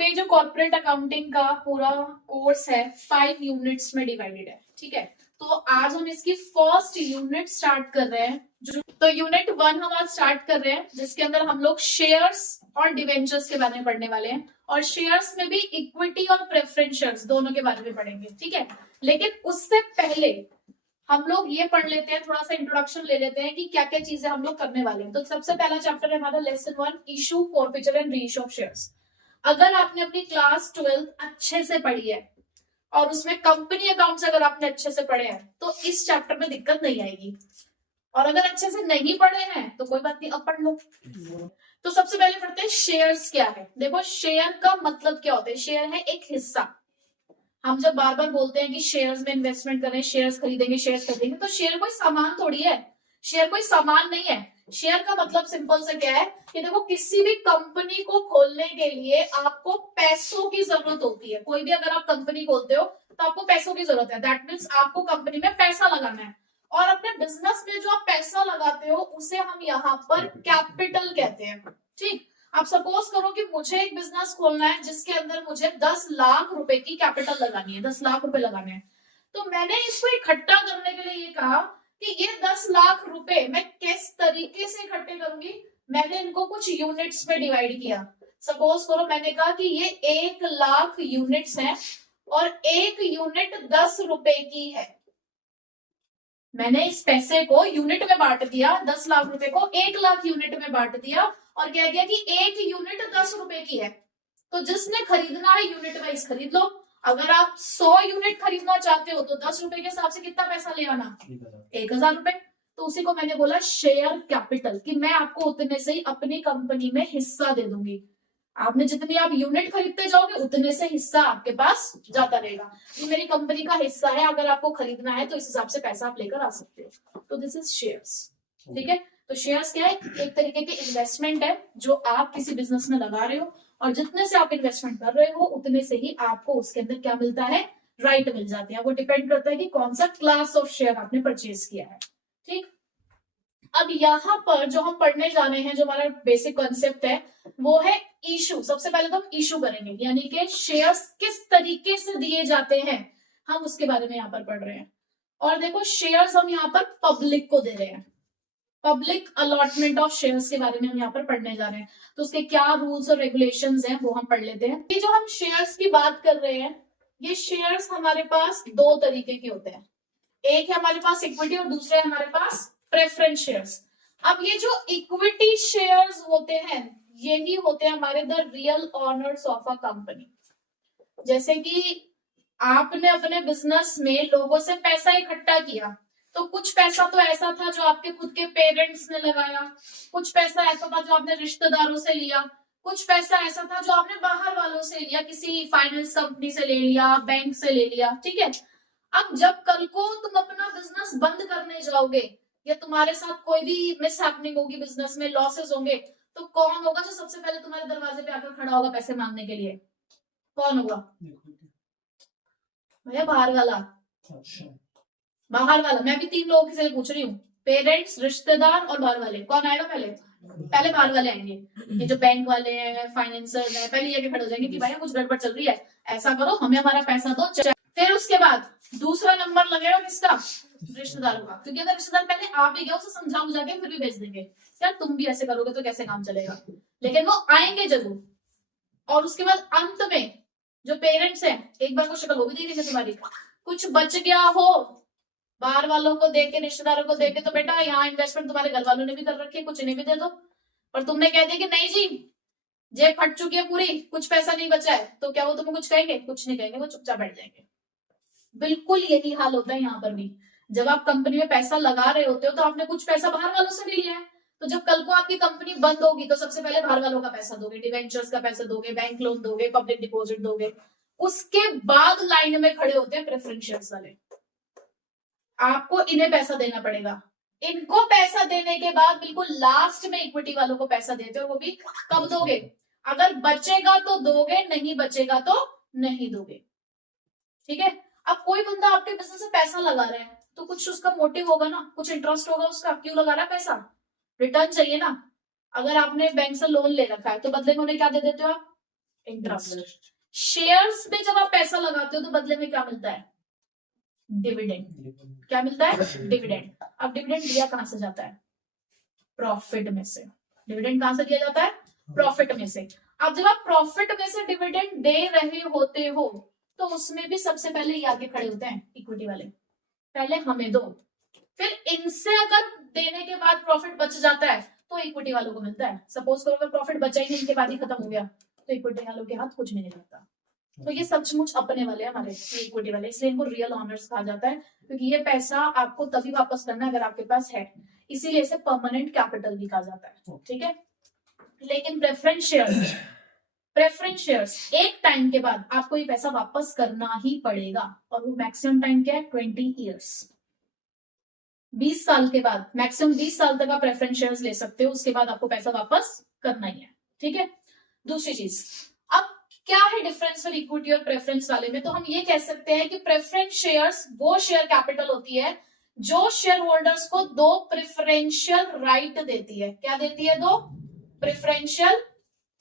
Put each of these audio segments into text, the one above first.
पे जो corporate accounting का पूरा कोर्स है 5 यूनिट्स में डिवाइडेड है, ठीक है। तो आज हम इसकी फर्स्ट यूनिट स्टार्ट कर रहे हैं। तो यूनिट 1 हम आज स्टार्ट कर रहे हैं, जिसके अंदर हम लोग शेयर्स और डिवेंचर्स के बारे में पढ़ने वाले हैं, और शेयर्स में भी इक्विटी और प्रेफरेंस शेयर्स दोनों के बारे में पढ़ेंगे, ठीक है। लेकिन उससे पहले हम लोग ये पढ़ लेते हैं, थोड़ा सा इंट्रोडक्शन ले लेते हैं कि क्या क्या चीजें हम लोग करने वाले हैं। तो सबसे पहला चैप्टर है हमारा lesson 1, issue, forfeiture and reissue of shares. अगर आपने अपनी क्लास 12 अच्छे से पढ़ी है और उसमें कंपनी अकाउंट्स अगर आपने अच्छे से पढ़े हैं तो इस चैप्टर में दिक्कत नहीं आएगी, और अगर अच्छे से नहीं पढ़े हैं तो कोई बात नहीं, अब पढ़ लो। तो सबसे पहले पढ़ते हैं शेयर्स क्या है। देखो, शेयर का मतलब क्या होता है। शेयर है एक हिस्सा। हम जब बार बार बोलते हैं कि शेयर्स में इन्वेस्टमेंट करें, शेयर्स खरीदेंगे, तो शेयर कोई सामान थोड़ी है। शेयर कोई सामान नहीं है। शेयर का मतलब सिंपल से क्या है कि देखो, किसी भी कंपनी को खोलने के लिए आपको पैसों की जरूरत होती है। कोई भी अगर आप कंपनी खोलते हो तो आपको पैसों की जरूरत है। दैट मीन्स आपको कंपनी में पैसा लगाना है, और अपने बिजनेस में जो आप पैसा लगाते हो उसे हम यहाँ पर कैपिटल कहते हैं, ठीक। आप सपोज करो कि मुझे एक बिजनेस खोलना है जिसके अंदर मुझे 10 लाख रुपए की कैपिटल लगानी है, 10 लाख रुपए लगाने हैं। तो मैंने इसको इकट्ठा करने के लिए ये कहा कि ये 10 लाख रुपए मैं किस तरीके से इकट्ठे करूंगी। मैंने इनको कुछ यूनिट्स में डिवाइड किया। सपोज करो मैंने कहा कि ये 1 लाख यूनिट्स हैं और 1 यूनिट 10 रुपए की है। मैंने इस पैसे को यूनिट में बांट दिया, 10 लाख रुपए को 1 लाख यूनिट में बांट दिया और कह दिया कि 1 यूनिट 10 रुपए की है। तो जिसने खरीदना है यूनिट वाइज खरीद लो। अगर आप 100 यूनिट खरीदना चाहते हो तो 10 रुपए के हिसाब से कितना पैसा ले आना, 1000 रुपए। तो उसी को मैंने बोला शेयर कैपिटल, कि मैं आपको उतने से ही अपनी कंपनी में हिस्सा दे दूंगी। आपने जितनी आप यूनिट खरीदते जाओगे उतने से हिस्सा आपके पास जाता रहेगा। ये मेरी कंपनी का हिस्सा है, अगर आपको खरीदना है तो इस हिसाब से पैसा आप लेकर आ सकते हो। तो दिस इज शेयर्स, ठीक है। तो शेयर्स क्या है, एक तरीके की इन्वेस्टमेंट है जो आप किसी बिजनेस में लगा रहे हो, और जितने से आप इन्वेस्टमेंट कर रहे हो उतने से ही आपको उसके अंदर क्या मिलता है, राइट मिल जाते हैं। वो डिपेंड करता है कि कौन सा क्लास ऑफ शेयर आपने परचेज किया है, ठीक। अब यहाँ पर जो हम पढ़ने जाने हैं, जो हमारा बेसिक कॉन्सेप्ट है वो है इशू। सबसे पहले तो हम इशू करेंगे, यानी कि शेयर्स किस तरीके से दिए जाते हैं, हम उसके बारे में यहाँ पर पढ़ रहे हैं। और देखो, शेयर्स हम यहाँ पर पब्लिक को दे रहे हैं। पब्लिक अलॉटमेंट ऑफ शेयर्स के बारे में हम यहाँ पर पढ़ने जा रहे हैं। तो उसके क्या रूल्स और रेगुलेशंस हैं वो हम पढ़ लेते हैं। ये जो हम शेयर्स की बात कर रहे हैं, ये शेयर्स हमारे पास 2 तरीके के होते हैं। एक है हमारे पास इक्विटी और दूसरा है हमारे पास प्रेफरेंस शेयर्स। अब ये जो इक्विटी शेयर्स होते हैं यही होते हैं हमारे the real owners of a company. जैसे कि आपने अपने बिजनेस में लोगों से पैसा इकट्ठा किया, तो कुछ पैसा तो ऐसा था जो आपके खुद के पेरेंट्स ने लगाया, कुछ पैसा ऐसा था जो आपने रिश्तेदारों से लिया, कुछ पैसा ऐसा था जो आपने बाहर वालों से लिया, किसी फाइनेंस कंपनी से ले लिया, बैंक से ले लिया, ठीक है। अब जब कल को तुम अपना बिजनेस बंद करने जाओगे या तुम्हारे साथ कोई भी मिस हैपनिंग होगी, बिजनेस में लॉसेस होंगे, तो कौन होगा जो सबसे पहले तुम्हारे दरवाजे पे आकर खड़ा होगा पैसे मांगने के लिए? कौन होगा भैया? बाहर वाला। अच्छा, बाहर वाला। मैं भी 3 लोगों से पूछ रही हूँ, पेरेंट्स, रिश्तेदार और बाहर वाले। कौन आएगा पहले? पहले बाहर वाले आएंगे। ये जो बैंक वाले हैं, फाइनेंसर हैं, पहले ये खड़े हो जाएंगे कि भाई कुछ गड़बड़ चल रही है, ऐसा करो, हमें हमारा पैसा दो। फिर उसके बाद दूसरा नंबर लगेगा किसका? रिश्तेदारों का। क्योंकि अगर रिश्तेदार पहले आप ही गया, उसे समझा बुझा के फिर भी भेज देंगे, यार तुम भी ऐसे करोगे तो कैसे काम चलेगा, लेकिन वो आएंगे जरूर। और उसके बाद अंत में जो पेरेंट्स हैं, एक बार को शक्ल वो भी देखेंगे तुम्हारी। कुछ बच गया हो बाहर वालों को देके, रिश्तेदारों को देके, तो बेटा यहाँ इन्वेस्टमेंट तुम्हारे घर वालों ने भी कर रखी है, कुछ इन्हें भी दे दो। और तुमने कह दिया कि नहीं जी, जेब फट चुकी है पूरी, कुछ पैसा नहीं बचा है, तो क्या वो तुम्हें कुछ कहेंगे? कुछ नहीं कहेंगे, वो चुपचाप बैठ जाएंगे। बिल्कुल यही हाल होता है यहाँ पर भी। जब आप कंपनी में पैसा लगा रहे होते हो तो आपने कुछ पैसा बाहर वालों से भी लिया है, तो जब कल को आपकी कंपनी बंद होगी तो सबसे पहले बाहर वालों का पैसा दोगे, डिवेंचर्स का पैसा दोगे, बैंक लोन दोगे, पब्लिक डिपॉजिट दोगे। उसके बाद लाइन में खड़े होते हैं प्रेफरेंस शेयर्स वाले। आपको इन्हें पैसा देना पड़ेगा। इनको पैसा देने के बाद बिल्कुल लास्ट में इक्विटी वालों को पैसा देते हो। वो भी कब दोगे? अगर बचेगा तो दोगे, नहीं बचेगा तो नहीं दोगे, ठीक है। अब कोई बंदा आपके बिजनेस में पैसा लगा रहा है तो कुछ उसका मोटिव होगा ना, कुछ इंटरेस्ट होगा उसका, क्यों लगा रहा है पैसा? रिटर्न चाहिए ना। अगर आपने बैंक से लोन ले रखा है तो बदले में उन्हें क्या दे देते हो आप? इंटरेस्ट। शेयर्स में जब आप पैसा लगाते हो तो बदले में क्या मिलता है? डिविडेंड। क्या मिलता है? डिविडेंड। अब डिविडेंड दिया कहां से जाता है? प्रॉफिट में से। डिविडेंड कहां से दिया जाता है? प्रॉफिट में से। अब जब आप प्रॉफिट में से डिविडेंड दे रहे होते हो तो उसमें भी सबसे पहले ये आगे खड़े होते हैं इक्विटी वाले, पहले हमें दो, फिर इनसे अगर देने के बाद प्रॉफिट बच जाता है तो इक्विटी वालों को मिलता है। सपोज करो अगर प्रॉफिट बचा ही नहीं, इनके बाद ही खत्म हो गया, तो इक्विटी वालों के हाथ कुछ नहीं लगता। तो ये सचमुच अपने वाले हमारे इक्विटी वाले, इसलिए इनको रियल ऑनर्स कहा जाता है, क्योंकि ये पैसा आपको तभी वापस करना है अगर आपके पास है, इसीलिए इसे परमानेंट कैपिटल भी कहा जाता है। ठीक है, लेकिन प्रेफरेंस शेयर्स एक टाइम के बाद आपको ये पैसा वापस करना ही पड़ेगा, और वो मैक्सिमम टाइम क्या है? 20 ईयर्स। 20 साल के बाद, मैक्सिमम 20 साल तक आप प्रेफरेंस शेयर्स ले सकते हो, उसके बाद आपको पैसा वापस करना ही है। ठीक है, दूसरी चीज, अब क्या है डिफरेंस फॉर इक्विटी और प्रेफरेंस वाले में? तो हम ये कह सकते हैं कि प्रेफरेंस शेयर्स वो शेयर कैपिटल होती है जो शेयर होल्डर्स को 2 प्रेफरेंशियल राइट देती है। क्या देती है? 2 प्रेफरेंशियल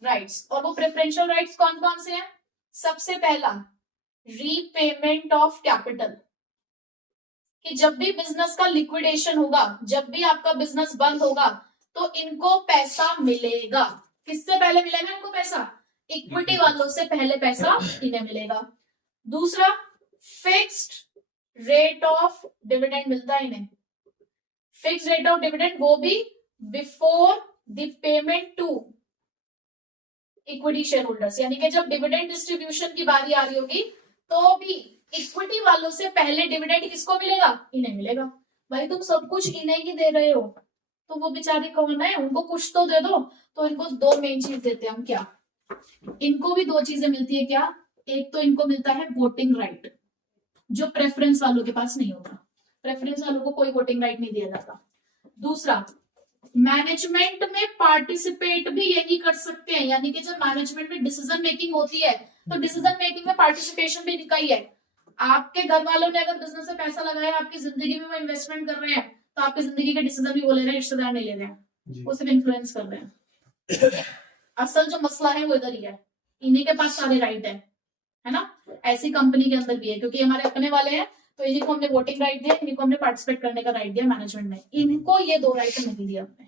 राइट्स। और वो प्रेफरेंशियल राइट्स कौन कौन से हैं? सबसे पहला, रीपेमेंट ऑफ कैपिटल, कि जब भी बिजनेस का लिक्विडेशन होगा, जब भी आपका बिजनेस बंद होगा, तो इनको पैसा मिलेगा। किससे पहले मिलेगा इनको पैसा? इक्विटी वालों से पहले पैसा इन्हें मिलेगा। दूसरा, फिक्स्ड रेट ऑफ डिविडेंड मिलता है इन्हें। फिक्स्ड रेट ऑफ डिविडेंड, वो भी before the payment to equity shareholders, यानी कि जब डिविडेंड डिस्ट्रीब्यूशन की बारी आ रही होगी तो भी इक्विटी वालों से पहले डिविडेंड किसको मिलेगा? इन्हें मिलेगा। भाई तुम सब कुछ इन्हें ही दे रहे हो, तो वो बेचारे कौन है? उनको कुछ तो दे दो। तो इनको 2 मेन चीज देते हैं हम। क्या? इनको भी 2 चीजें मिलती है। क्या? एक तो इनको मिलता है वोटिंग राइट, जो प्रेफरेंस वालों के पास नहीं होता। प्रेफरेंस वालों को कोई वोटिंग राइट नहीं दिया जाता। दूसरा, मैनेजमेंट में पार्टिसिपेट भी यही कर सकते हैं, यानी कि जब मैनेजमेंट में डिसीजन मेकिंग होती है तो डिसीजन मेकिंग में पार्टिसिपेशन भी इनका ही है। आपके घर वालों ने अगर बिजनेस में पैसा लगाया, आपकी जिंदगी में वो इन्वेस्टमेंट कर रहे हैं, तो आपकी जिंदगी के डिसीजन भी वो ले रहे हैं, रिश्तेदार नहीं ले रहे हैं, वो सिर्फ इन्फ्लुएंस कर रहे हैं। असल जो मसला है वो इधर ही है, इन्हीं के पास सारे राइट है ना। ऐसी कंपनी के अंदर भी है, क्योंकि हमारे अपने वाले हैं, तो इन्हीं को हमने वोटिंग राइट दिया, इन्हीं को हमने पार्टिसिपेट करने का राइट दिया मैनेजमेंट में, इनको ये 2 राइट नहीं दिया हमने।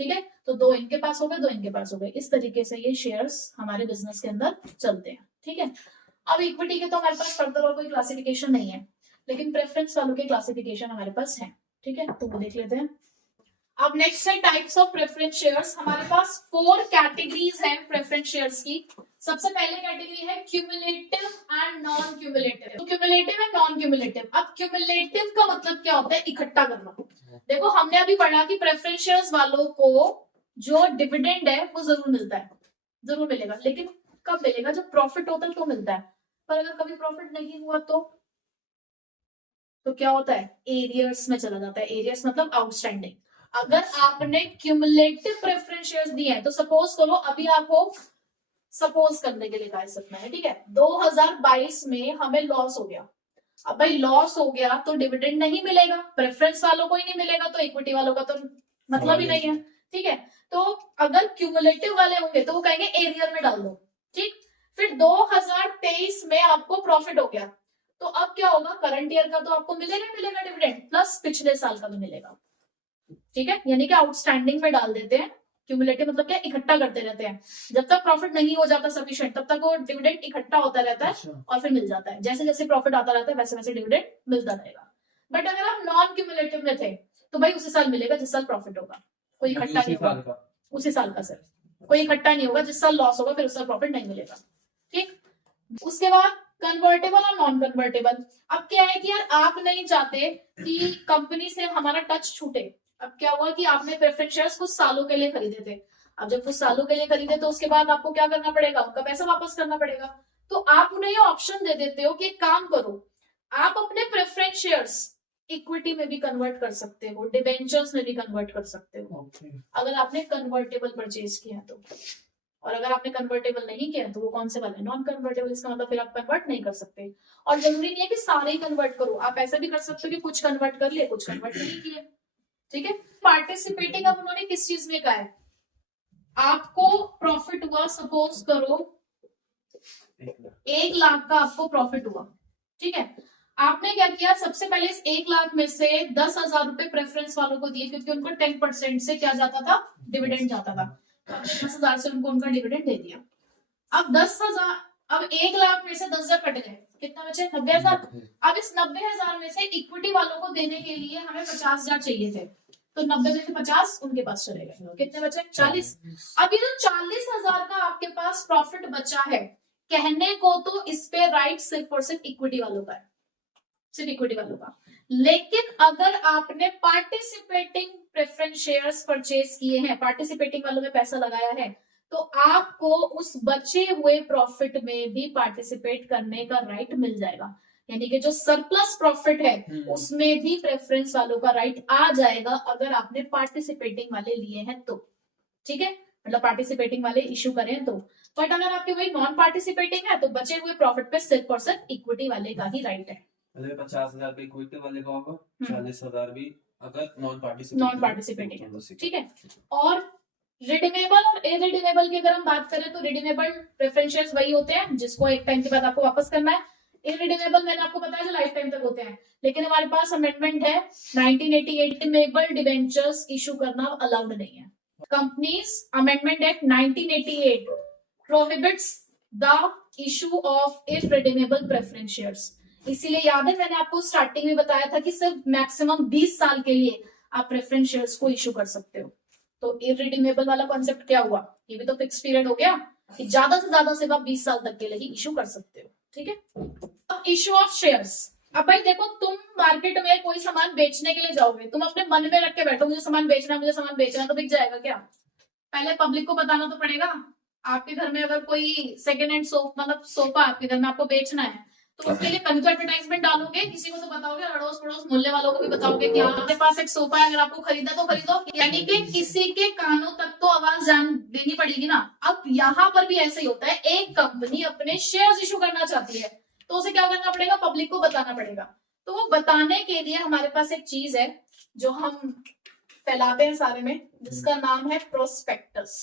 ठीक है, तो 2 इनके पास हो गए, 2 इनके पास हो गए। इस तरीके से ये शेयर्स हमारे बिजनेस के अंदर चलते हैं। ठीक है, अब इक्विटी के तो हमारे पास फर्दर और कोई क्लासिफिकेशन नहीं है, लेकिन प्रेफरेंस वालों के क्लासिफिकेशन हमारे पास है। ठीक है, तो वो देख लेते हैं। अब नेक्स्ट है टाइप्स ऑफ प्रेफरेंस शेयर्स। हमारे पास 4 कैटेगरीज हैं प्रेफरेंस शेयर्स की। सबसे पहले कैटेगरी है क्यूमुलेटिव एंड नॉन क्यूमुलेटिव। तो क्यूमुलेटिव एंड नॉन क्यूमुलेटिव। अब क्यूमुलेटिव का मतलब क्या होता है? इकट्ठा करना। देखो हमने अभी पढ़ा कि प्रेफरेंस शेयर्स वालों को जो डिविडेंड है वो जरूर मिलता है, जरूर मिलेगा, लेकिन कब मिलेगा? जब प्रॉफिट होता है तो मिलता है। पर अगर कभी प्रॉफिट नहीं हुआ तो क्या होता है? एरियर्स में चला जाता है। एरियर्स मतलब आउटस्टैंडिंग। अगर आपने क्यूमुलेटिव प्रेफरेंस शेयर्स दिए हैं, तो सपोज करो अभी आपको, सपोज करने के लिए कहा सकना है, ठीक है, 2022 में हमें लॉस हो गया। अब भाई लॉस हो गया तो डिविडेंड नहीं मिलेगा, प्रेफरेंस वालों को ही नहीं मिलेगा, तो इक्विटी वालों का तो मतलब ही नहीं है। ठीक है, तो अगर क्यूमुलेटिव वाले होंगे तो वो कहेंगे एरियर में डाल दो। ठीक, फिर 2023 में आपको प्रॉफिट हो गया, तो अब क्या होगा? करंट ईयर का तो आपको मिलेगा ही मिलेगा डिविडेंड, प्लस पिछले साल का भी मिलेगा। ठीक है, यानी कि आउटस्टैंडिंग में डाल देते हैं। क्यूमुलेटिव मतलब क्या? इकट्ठा करते रहते हैं, जब तक प्रॉफिट नहीं हो जाता सफिशिएंट तब तक वो डिविडेंड इकट्ठा होता रहता है और फिर मिल जाता है। जैसे जैसे प्रॉफिट आता रहता है वैसे वैसे डिविडेंड मिलता रहेगा। बट अगर आप नॉन क्यूमुलेटिव में थे तो भाई उसी साल मिलेगा जिस साल प्रॉफिट होगा, कोई इकट्ठा नहीं होगा। उसी साल का सर, कोई इकट्ठा नहीं होगा। जिस साल लॉस होगा फिर उस साल प्रॉफिट नहीं मिलेगा। ठीक, उसके बाद कन्वर्टेबल और नॉन कन्वर्टेबल। अब क्या है कि यार आप नहीं चाहते कि कंपनी से हमारा टच छूटे। अब क्या हुआ कि आपने प्रेफरेंस शेयर्स कुछ सालों के लिए खरीदे थे, अब जब कुछ सालों के लिए खरीदे तो उसके बाद आपको क्या करना पड़ेगा? उनका पैसा वापस करना पड़ेगा। तो आप उन्हें ये ऑप्शन दे देते हो कि एक काम करो, आप अपने प्रेफरेंस शेयर्स इक्विटी में भी कन्वर्ट कर सकते हो, डिबेंचर्स में भी कन्वर्ट कर सकते हो, अगर आपने कन्वर्टेबल परचेज किया तो। और अगर आपने कन्वर्टेबल नहीं किया तो वो कौन से वाले? Non convertible. इसका मतलब फिर आप कन्वर्ट नहीं कर सकते। और जरूरी नहीं है कि सारे ही कन्वर्ट करो, आप ऐसा भी कर सकते हो कि कुछ कन्वर्ट कर लिए, कुछ कन्वर्ट नहीं किए। ठीक है, पार्टिसिपेटिंग अब उन्होंने किस चीज में कहा है? आपको प्रॉफिट हुआ, सपोज करो 1 लाख का आपको प्रॉफिट हुआ, ठीक है। आपने क्या किया, सबसे पहले इस 1 लाख में से 10,000 रुपए प्रेफरेंस वालों को दिए, क्योंकि उनको 10% से क्या जाता था, डिविडेंड जाता था। 10,000 से उनको उनका डिविडेंड दे दिया। अब 10,000, अब 1 लाख में से 10,000 कट गए, कितना बचे, 90,000। अब इस 90,000 में से इक्विटी वालों को देने के लिए हमें 50,000 चाहिए थे, तो 90 में से 50 उनके पास चले गए, कितने बचे, 40। अब ये जो 40,000 का आपके पास प्रॉफिट बचा है, कहने को तो इस पे राइट सिर्फ और सिर्फ इक्विटी वालों का है, सिर्फ इक्विटी वालों का। लेकिन अगर आपने पार्टिसिपेटिंग प्रेफरेंस शेयर्स परचेज किए हैं, पार्टिसिपेटिंग वालों में पैसा लगाया है, तो आपको उस बचे हुए प्रॉफिट में भी पार्टिसिपेट करने का राइट मिल जाएगा। यानी कि जो सरप्लस प्रॉफिट है उसमें भी प्रेफरेंस वालों का राइट आ जाएगा, अगर आपने पार्टिसिपेटिंग वाले लिए हैं तो, ठीक है, मतलब पार्टिसिपेटिंग वाले इश्यू करें तो। बट अगर आपके वही नॉन पार्टिसिपेटिंग है तो बचे हुए प्रॉफिट पे सिर्फ और सिर्फ इक्विटी वाले का ही राइट है। 50,000 भी इक्विटी वाले का होगा, 40,000 भी अगर नॉन पार्टिसिपेटिंग है, ठीक है। और रिडीमेबल और इरिडीमेबल की अगर हम बात करें तो रिडीमेबल प्रेफरेंस शेयर्स वही होते हैं जिसको एक टाइम के बाद आपको वापस करना है। इरिडीमेबल मैंने आपको बताया जो लाइफ टाइम तक होते हैं, लेकिन हमारे पास अमेंडमेंट है 1988, रिडीमेबल डिबेंचर्स इशू करना अलाउड नहीं है। Companies amendment act 1988 prohibits the issue of irredeemable preference shares. इसीलिए याद है मैंने आपको स्टार्टिंग में बताया था कि सिर्फ मैक्सिमम 20 साल के लिए आप प्रेफरेंस शेयर्स को इशू कर सकते हो। तो इरिडीमेबल वाला कॉन्सेप्ट क्या हुआ, ये भी तो फिक्स पीरियड हो गया कि ज्यादा से ज्यादा सिर्फ आप 20 साल तक के लिए ही इशू कर सकते हो, ठीक है। अब इशू ऑफ शेयर्स, अब भाई देखो तुम मार्केट में कोई सामान बेचने के लिए जाओगे, तुम अपने मन में रख के बैठो मुझे सामान बेचना है, मुझे सामान बेचना है, तो बिक जाएगा क्या? पहले पब्लिक को बताना तो पड़ेगा। आपके घर में अगर कोई सेकेंड हैंड मतलब सोफा आपके घर में आपको बेचना है, तो उसके लिए कभी तो एडवर्टाइजमेंट डालोगे, किसी को तो बताओगे, अड़ोस पड़ोस मोहल्ले वालों को भी बताओगे कि आपके पास एक सोफा है, अगर आपको खरीदा तो खरीदो। यानी कि किसी के कानों तक तो आवाज जान देनी पड़ेगी ना। अब यहाँ पर भी ऐसे ही होता है, एक कंपनी अपने शेयर्स इशू करना चाहती है तो उसे क्या करना पड़ेगा, पब्लिक को बताना पड़ेगा। तो वो बताने के लिए हमारे पास एक चीज है जो हम फैलाते हैं सारे में, जिसका नाम है प्रोस्पेक्टस।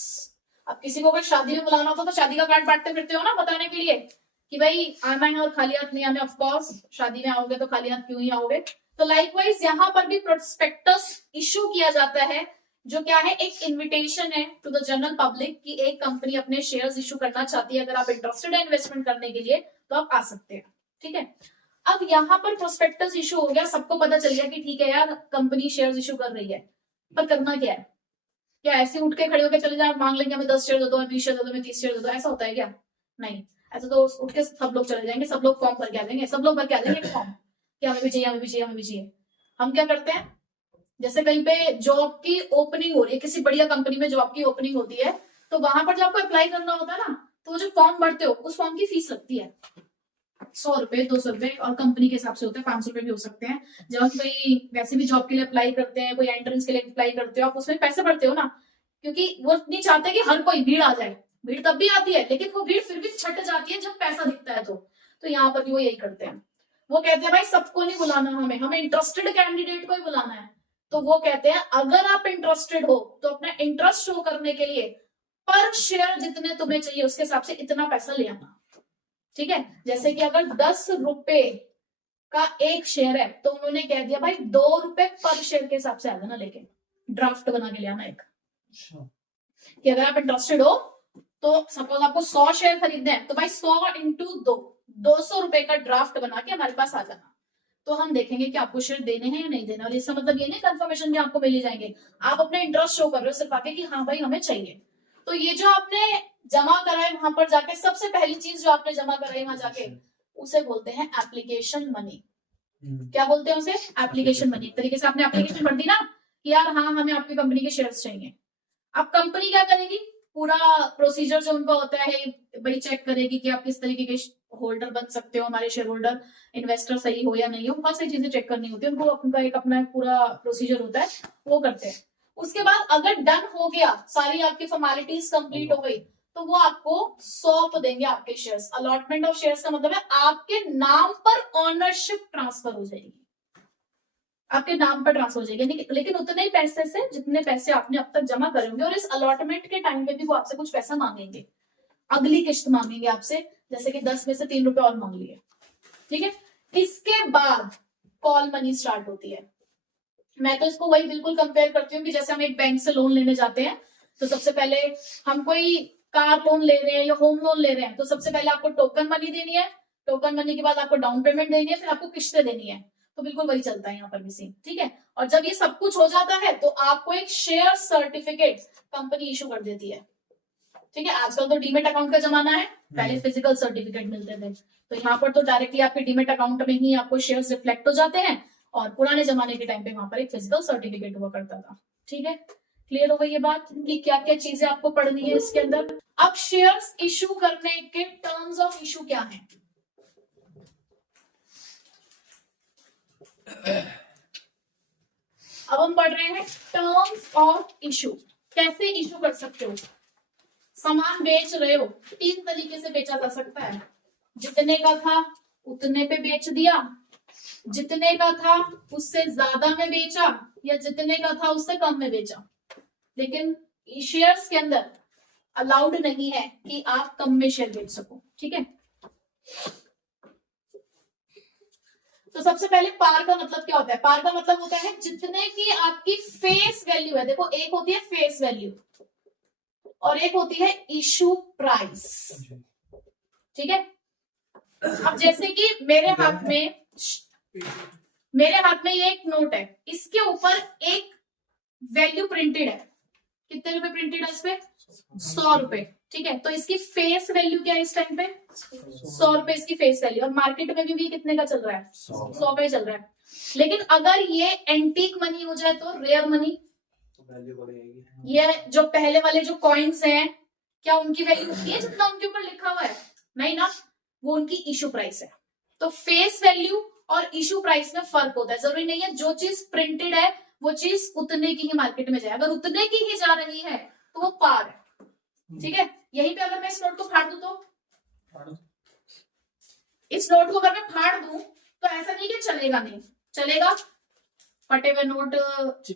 अब किसी को अगर शादी में बुलाना होता तो शादी का कार्ड बांटते फिरते हो ना, बताने के लिए कि भाई आना है और खाली हाथ नहीं आना। ऑफ कोर्स शादी में आओगे तो खाली हाथ क्यों ही आओगे। तो लाइकवाइज यहाँ पर भी प्रोस्पेक्टस इशू किया जाता है, जो क्या है, एक इन्विटेशन है टू द जनरल पब्लिक कि एक कंपनी अपने शेयर्स इशू करना चाहती है, अगर आप इंटरेस्टेड है इन्वेस्टमेंट करने के लिए तो आप आ सकते हैं, ठीक है। अब यहाँ पर प्रोस्पेक्टस इशू हो गया, सबको पता चल गया कि ठीक है यार कंपनी शेयर्स इशू कर रही है, पर करना क्या है? क्या ऐसे उठ के खड़े होकर चले जाए मांग लेंगे हमें 10 शेयर दे दो, 20 शेयर दे दो, 30 शेयर दे दो, ऐसा होता है क्या? नहीं, ऐसा तो उठ के सब लोग चले जाएंगे, सब लोग फॉर्म भर के आ जाएंगे, सब लोग भर के आ जाएंगे फॉर्म कि हमें भी चाहिए, हमें भी चाहिए, हमें भी चाहिए। हम क्या करते हैं, जैसे कहीं पे जॉब की ओपनिंग हो रही है, किसी बढ़िया कंपनी में जॉब की ओपनिंग होती है, तो वहां पर जब आपको अप्लाई करना होता है ना, तो जो फॉर्म भरते हो उस फॉर्म की फीस लगती है 100 रुपए, 200 रुपए, और कंपनी के हिसाब से होता है 500 रुपए भी हो सकते हैं। जब आप कोई वैसे भी जॉब के लिए अप्लाई करते हैं, कोई एंट्रेंस के लिए अप्लाई करते हो, आप उसमें पैसे भरते हो ना, क्योंकि वो नहीं चाहते कि हर कोई भीड़ आ जाए। भीड़ तब भी आती है, लेकिन वो भीड़ फिर भी छट जाती है जब पैसा दिखता है। तो यहाँ पर भी वो यही करते हैं, वो कहते हैं भाई सबको नहीं बुलाना, हमें इंटरेस्टेड कैंडिडेट को ही बुलाना है। तो वो कहते हैं अगर आप इंटरेस्टेड हो तो अपना इंटरेस्ट शो करने के लिए पर शेयर जितने तुम्हें चाहिए उसके हिसाब से इतना पैसा ले आना, ठीक है। जैसे कि अगर 10 रुपए का एक शेयर है तो उन्होंने कह दिया भाई 2 रुपए पर शेयर के हिसाब से आ जाना, लेके ड्राफ्ट बना के ले आना एक, कि अगर आप इंटरेस्टेड हो तो सपोज आपको 100 शेयर खरीदने हैं, तो भाई 100 इंटू 200 रुपए का ड्राफ्ट बना के हमारे पास आ जाना। तो हम देखेंगे कि आपको शेयर देने हैं या नहीं देने, और इसका मतलब ये नहीं कंफर्मेशन भी आपको मिल ही जाएंगे, आप अपने इंटरेस्ट शो कर रहे हो सिर्फ आके कि हाँ भाई हमें चाहिए। तो ये जो आपने जमा कराए वहां पर जाके, सबसे पहली चीज जो आपने जमा कराई वहां जाके, उसे बोलते हैं एप्लीकेशन मनी। क्या बोलते हैं उसे? Application money. तरीके से आपने एप्लीकेशन भर दी ना कि यार हाँ हमें आपकी कंपनी के शेयर्स चाहिए। अब कंपनी क्या करेगी, पूरा प्रोसीजर जो उनका होता है भाई चेक करेगी कि आप किस तरीके के होल्डर बन सकते हो, हमारे शेयर होल्डर, इन्वेस्टर सही हो या नहीं हो, बहुत सारी चीजें चेक करनी होती है उनको, उनका एक अपना पूरा प्रोसीजर होता है, वो करते हैं। उसके बाद अगर डन हो गया, सारी आपकी फॉर्मेलिटीज कंप्लीट हो गई, तो वो आपको सौंप देंगे आपके शेयर्स। अलॉटमेंट ऑफ शेयर्स का मतलब है आपके नाम पर ऑनरशिप ट्रांसफर हो जाएगी, आपके नाम पर ट्रांसफर हो जाएगी, लेकिन उतने ही पैसे से जितने पैसे आपने अब तक जमा करे होंगे। और इस अलॉटमेंट के टाइम पे भी वो आपसे कुछ पैसा मांगेंगे, अगली किश्त मांगेंगे आपसे, जैसे कि 10 में से 3 रुपए और मांग लिए, ठीक है। इसके बाद कॉल मनी स्टार्ट होती है। मैं तो इसको वही बिल्कुल कंपेयर करती हूँ कि जैसे हम एक बैंक से लोन लेने जाते हैं, तो सबसे पहले हम कोई कार लोन ले रहे हैं या होम लोन ले रहे हैं, तो सबसे पहले आपको टोकन मनी देनी है, टोकन मनी के बाद आपको डाउन पेमेंट देनी है, फिर आपको किस्तें देनी है। तो बिल्कुल वही चलता है यहाँ पर भी सीन, ठीक है। और जब ये सब कुछ हो जाता है तो आपको एक शेयर सर्टिफिकेट कंपनी इशू कर देती है, ठीक है। आजकल तो डीमेट अकाउंट का जमाना है, पहले फिजिकल सर्टिफिकेट मिलते थे, तो यहाँ पर तो डायरेक्टली आपके डीमेट अकाउंट में ही आपको शेयर्स रिफ्लेक्ट हो जाते हैं, और पुराने जमाने के टाइम पे वहां पर एक फिजिकल सर्टिफिकेट हुआ करता था, ठीक है। क्लियर हो गई ये बात कि क्या क्या चीजें आपको पढ़नी है इसके अंदर। अब शेयर्स इशू करने के टर्म्स ऑफ इशू क्या है? अब हम पढ़ रहे हैं टर्म्स ऑफ इशू। कैसे इशू कर सकते हो? सामान बेच रहे हो, 3 तरीके से बेचा जा सकता है। जितने का था उतने पे बेच दिया, जितने का था उससे ज्यादा में बेचा, या जितने का था उससे कम में बेचा। लेकिन शेयर्स के अंदर अलाउड नहीं है कि आप कम में शेयर बेच सको, ठीक है। तो सबसे पहले पार का मतलब क्या होता है? पार का मतलब होता है जितने की आपकी फेस वैल्यू है। देखो, एक होती है फेस वैल्यू और एक होती है इशू प्राइस, ठीक है। अब जैसे कि मेरे हाथ में ये एक नोट है, इसके ऊपर एक वैल्यू प्रिंटेड है। कितने रुपए प्रिंटेड है इस पे? 100 रुपए, ठीक है। तो इसकी फेस वैल्यू क्या है इस टाइम पे? 100 रुपए इसकी फेस वैल्यू। और मार्केट में भी कितने का चल रहा है? 100 का ही चल रहा है। लेकिन अगर ये एंटीक मनी हो जाए तो, रेयर मनी, वैल्यू बढ़ेगी। ये जो पहले वाले जो कॉइन्स हैं, क्या उनकी वैल्यू होती है जितना उनके ऊपर लिखा हुआ है? नहीं ना, वो उनकी इशू प्राइस है। तो फेस वैल्यू और इशू प्राइस में फर्क होता है। जरूरी नहीं है जो चीज प्रिंटेड है वो चीज उतने की ही मार्केट में जाए। अगर उतने की ही जा रही है तो वो पार है, ठीक है। यहीं पे अगर मैं इस नोट को फाड़ दूं तो, इस नोट को अगर मैं फाड़ दूं तो ऐसा नहीं कि चलेगा, नहीं चलेगा। फटे हुए नोट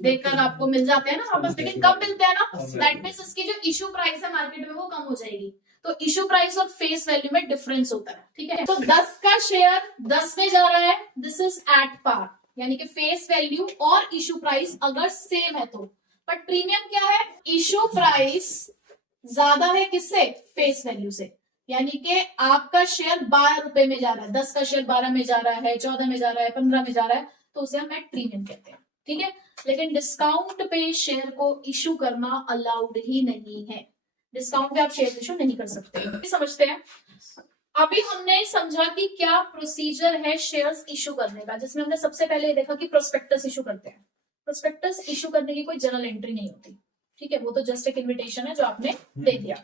देखकर आपको मिल जाते हैं ना वापस, लेकिन कब मिलते हैं ना? दैट मींस इसकी जो इशू प्राइस है मार्केट में वो कम हो जाएगी। तो इशू प्राइस और फेस वैल्यू में डिफरेंस होता है, ठीक है। तो 10 का शेयर 10 में जा रहा है, दिस इज एट पार, यानी कि फेस वैल्यू और इशू प्राइस अगर सेम है तो। बट प्रीमियम क्या है? इशू प्राइस ज्यादा है किससे? फेस वैल्यू से। यानी कि आपका शेयर 12 रुपए में जा रहा है, 10 का शेयर 12 में जा रहा है, 14 में जा रहा है, 15 में जा रहा है, तो उसे हम एट प्रीमियम कहते हैं, ठीक है। लेकिन डिस्काउंट पे शेयर को इशू करना अलाउड ही नहीं है। डिस्काउंट पे आप शेयर इशू नहीं कर सकते। समझते हैं? अभी हमने समझा कि क्या प्रोसीजर है शेयर्स इशू करने का, जिसमें हमने सबसे पहले देखा कि प्रोस्पेक्टस इशू करते हैं। प्रोस्पेक्टस इशू करने की कोई जर्नल एंट्री नहीं होती, ठीक है। वो तो जस्ट एक इन्विटेशन है जो आपने दे दिया।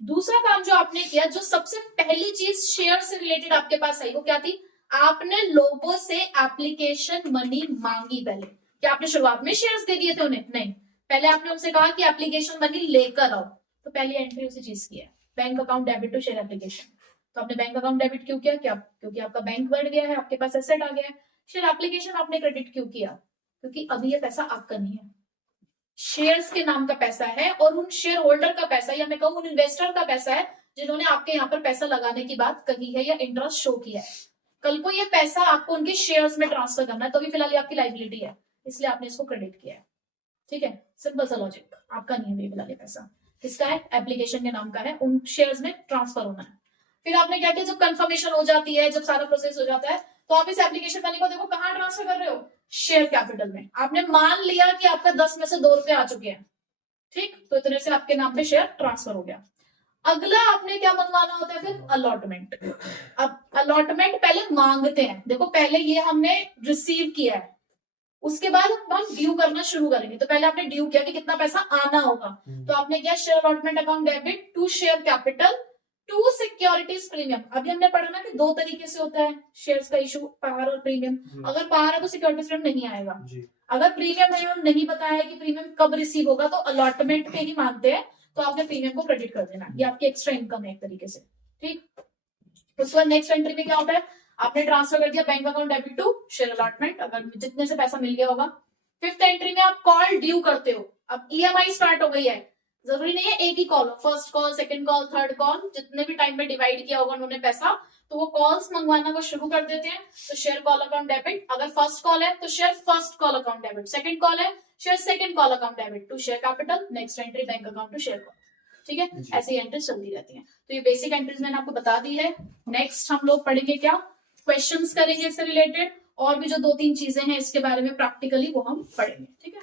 दूसरा काम जो आपने किया, जो सबसे पहली चीज शेयर से रिलेटेड आपके पास आई, वो क्या थी? आपने लोगों से एप्लीकेशन मनी मांगी। पहले क्या आपने शुरुआत में शेयर्स दे दिए थे उन्हें? नहीं, पहले आपने उनसे कहा कि एप्लीकेशन मनी लेकर आओ। तो पहली एंट्री उसी चीज की है, bank account debit to share application. तो आपने बैंक अकाउंट डेबिट क्यों किया? क्या? क्योंकि आपका बैंक बढ़ गया है, आपके पास एसेट आ गया है। शेयर एप्लीकेशन आपने क्रेडिट क्यों किया? क्योंकि अभी ये पैसा आपका नहीं है, शेयर्स के नाम का पैसा है, और उन शेयर होल्डर का पैसा, या मैं कहूं उन इन्वेस्टर का पैसा है जिन्होंने आपके यहाँ पर पैसा लगाने की बात कही है या इंटरेस्ट शो किया है। कल को ये पैसा आपको उनके शेयर्स में ट्रांसफर करना है, तो अभी फिलहाल ये आपकी लाइबिलिटी है, इसलिए आपने इसको क्रेडिट किया है, ठीक है। सिंपल सा लॉजिक, आपका नहीं है फिलहाल ये पैसा, किसका है? एप्लीकेशन के नाम का है, उन शेयर्स में ट्रांसफर होना है। फिर आपने क्या किया? जब कंफर्मेशन हो जाती है, जब सारा प्रोसेस हो जाता है, तो आप इस एप्लीकेशन मनी को देखो कहां ट्रांसफर कर रहे हो? शेयर कैपिटल में। आपने मान लिया कि आपका 10 में से 2 रुपए आ चुके हैं, ठीक, तो इतने से आपके नाम पे शेयर ट्रांसफर हो गया। अगला आपने क्या मंगवाना होता है? फिर अलॉटमेंट। अब अलॉटमेंट पहले मांगते हैं, देखो पहले ये हमने रिसीव किया है, उसके बाद हम ड्यू करना शुरू करेंगे। तो पहले आपने ड्यू किया कि कितना पैसा आना होगा, तो आपने किया share allotment account debit to share capital to securities premium. अभी हमने पढ़ा ना कि 2 तरीके से होता है शेयर्स का इशू, पार और प्रीमियम। अगर पार है तो सिक्योरिटीज प्रीमियम नहीं आएगा, अगर प्रीमियम है और नहीं बताया है कि प्रीमियम कब रिसीव होगा, तो अलॉटमेंट पे ही मानते हैं, तो आपने प्रीमियम को क्रेडिट कर देना। ये आपकी एक्स्ट्रा इनकम है एक तरीके से, ठीक। उसके बाद नेक्स्ट एंट्री में क्या होता है? आपने ट्रांसफर कर दिया bank account debit to share allotment, अगर जितने से पैसा मिल गया होगा। फिफ्थ एंट्री में आप कॉल ड्यू करते हो। अब ईएमआई स्टार्ट हो गई है, जरूरी नहीं है एक ही कॉल हो, first call, second call, third call, जितने भी टाइम में डिवाइड किया होगा उन्होंने पैसा, तो वो कॉल्स मंगवाना वो शुरू कर देते हैं। तो शेयर कॉल अकाउंट डेबिट, अगर फर्स्ट कॉल है तो share first call account debit, second call है share second call account debit to share capital, next entry bank account to share call. ठीक है, जी। ऐसी एंट्रीज चलती रहती हैं। तो ये बेसिक एंट्रीज मैंने आपको बता दी है। नेक्स्ट हम लोग पढ़ेंगे क्या, क्वेश्चंस करेंगे इससे रिलेटेड, और भी जो 2-3 चीजें हैं इसके बारे में प्रैक्टिकली वो हम पढ़ेंगे। ठीक है।